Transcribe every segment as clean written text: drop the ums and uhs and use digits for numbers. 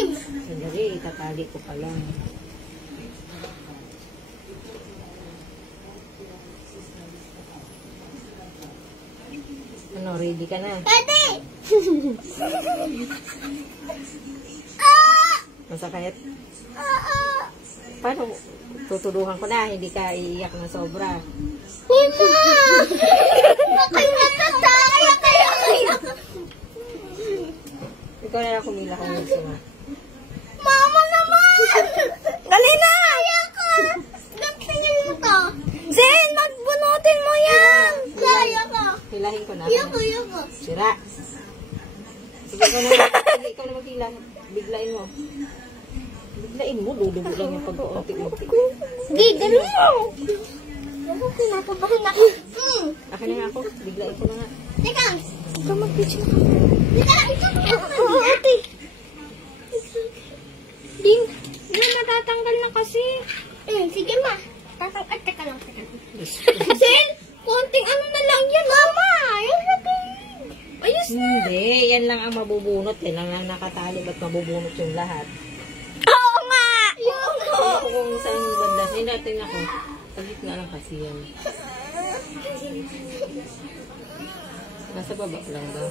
Game! Sandali, itatali ko pa lang. Ano, ready ka na? Ready! Masakit? Paano? Tutulungan ko na, hindi ka iiyak na sobra. Mima! Ako'y matatay! Ikaw na lang kumila kung gusto mo. Mama naman! Dali na! Kaya ka! Nagtingin mo to. Zen, magbunutin mo yan! Kaya ka! Hilahin ko na. Yoko. Sira. Sige, ikaw na maghila. Biglain mo. Biglain mo, dudugo lang yung pag-unti-unti. Hindi, ganun mo! Ako, kinakabahan ako. Akin na nga ako. Biglain ko na nga. Teka! Ikaw mag-pitch na ka. Teka! Oo, ate. Ding, natatanggal na kasi. Sige ma. Teka lang. Zen, konting ano na lang yan, mama. Ayun natin. Ayos na. Hindi, yan lang ang mabubunot. Yan lang nakatali. Ba't mabubunot yung lahat? Oo nga. Yung Ako kung saan banda. Hindi natin ako. Sagit nga lang kasi yan. Nasa baba lang ba?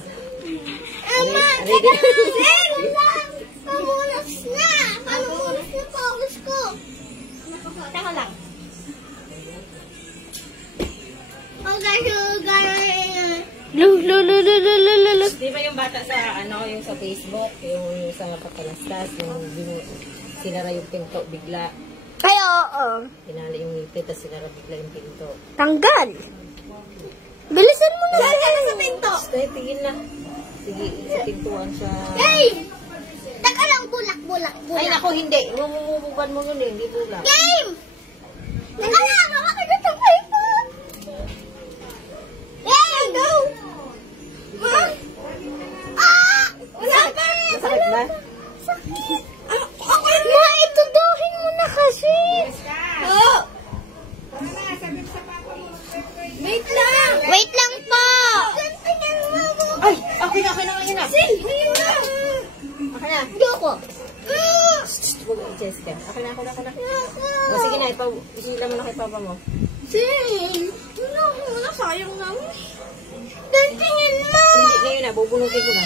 Ama, Ready? Zen, pamunas na. Pamunas na focus ko. Teka lang. Di ba yung bata sa ano, yung sa Facebook, yung sa Patalastas, yung sinara yung pinto bigla. Ay, oo. Hinala yung ngipit, tapos sinara bigla yung pinto. Tanggal. Bilisan mo na. Saan ka na sa pinto? Stay, tigil na. Sige, sa pintuan siya. Hey! Taka lang, bulak. Ay, naku, hindi. Bumubugan mo yun eh, hindi bulak. Game! Taka lang, mama ka na sa pinto. Hey, go! Wala pa rin. Masakit ba? Ma, ituduhin mo na kasi. Oo. Wait lang po. Ay, akin na. Akin na. Yoko. Jessica, akin na. O, sige na, isila mo na kay papa mo. Sayang naman. Tingin mo. Hindi, ngayon na, bubunutin ko na.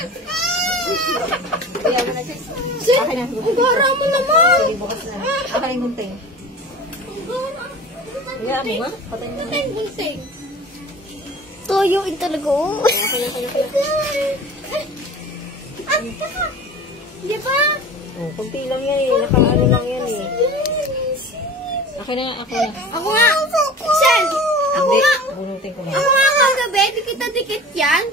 Kaya mo na, Jessica. Akin na. Gara mo naman. Sige, bukas na. Akin yung gunting. Kaya mo nga, patay mo na. Gunting. Toyoin talaga. Di ba? Oh, kunti lang yan eh. Nakaano lang yan eh. Akin na. Ako nga. Sel, ako Hindi, nga. bunutin ko na. Ako nga kagabi, dikit yan.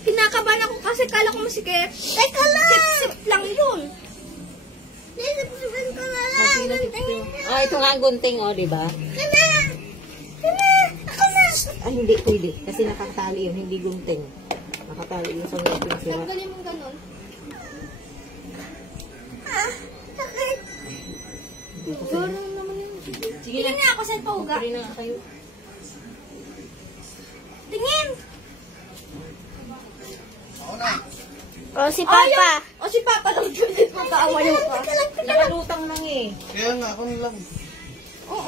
Kinakabahan ako kasi kala ko masikip. Teka lang. Sip-sip lang yun. Sip-sipin ko na lang. Ah, ito nga ang gunting, oh, di ba? Kana. Ako na. Ay, hindi pwede. Kasi nakatali yun, hindi gunting. Nakatali yun sa gunting sira. Tanggalin mo ganun. Sakit. Gano'n naman yun. Sige Tingin na ako sa pauga. Pagpari na kayo. Tingin. Si Papa. Si Papa lang gulit mo kaawa yung pa. Nakalutang lang eh. Kaya nga, ako lang.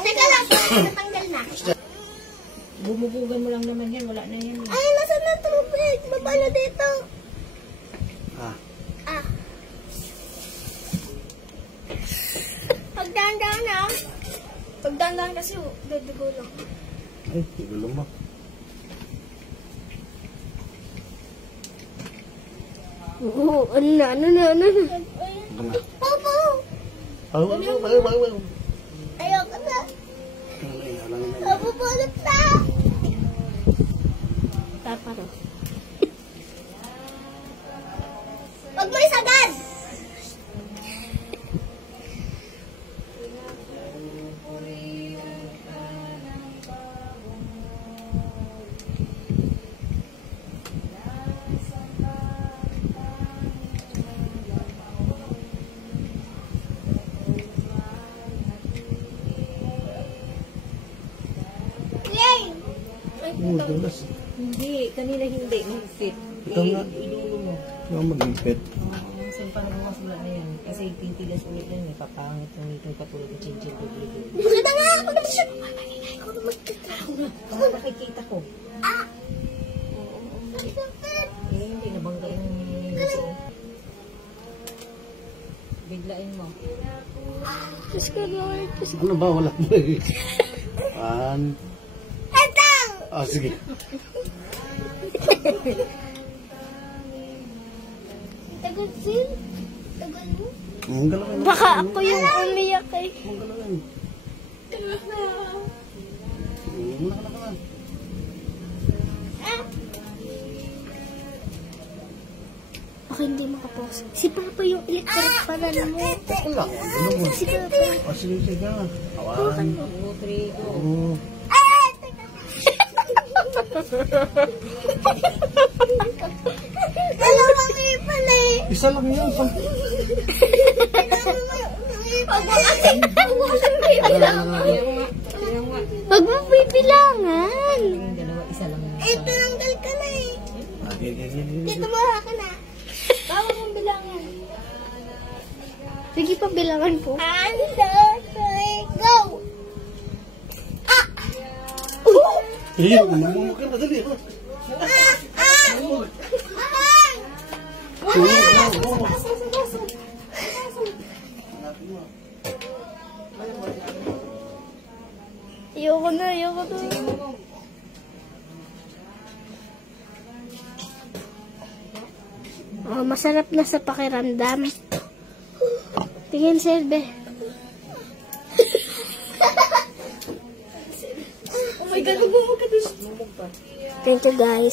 Teka lang, natanggal na. Bumubugan mo lang naman yan, wala na yan eh. Ay, nasa na tubig? Baba na dito. Ah. Pagdaan-daan na. Pagdaan-daan kasi dudugo lang. Ay, tigulo mo. Oo, ano na. Ito na. Popo! Ay. Ayoko na. Napupulot na. Taparo. Huwag mo isagad! Dulas. Hindi, kanina hindi, mahigpit. Ito nga. Ilulo mo. Nga mag-impit. Oo, paano bumasula na yan? Kasi tintigas ulit yan, may papangit yung itong katulad ng chinchin ko dito. Maganda nga ako na siya. Ako na magtatraho na. Baka nakikita ko. Eh, hindi nabangga yung gusto. Biglain mo. Diyos ko, Lord. Diyos ko. Ano ba? Wala mo eh. One. Atang! Ah, sige. Tagal, Sil. Tagal mo. Ang galawin. Baka ako yung umiyak eh. Ang galawin. Muna ka na. Ako hindi makapos. Si Papa yung electric panal mo. Wala. Ano mo? Si Papa. Ah, sige, sige. Awan. 2, 3, go. Oo. Dalawang ipal eh. Isa lang yan. Huwag mo bibilangan. Yung dalawa, isa lang. Ito tanggal ka na eh. Okay. Dito mo ka na. Bawal mong bilangan. Sige pa bilangan po. 1, 2, 3, go! Ah! Iyo, mamamuk ka na. Dali. Ayoko na, ayoko na. Oh, masarap na sa pakiramdam. Tingin, Selbe. Oh my God, lumumog ka. Thank you, guys.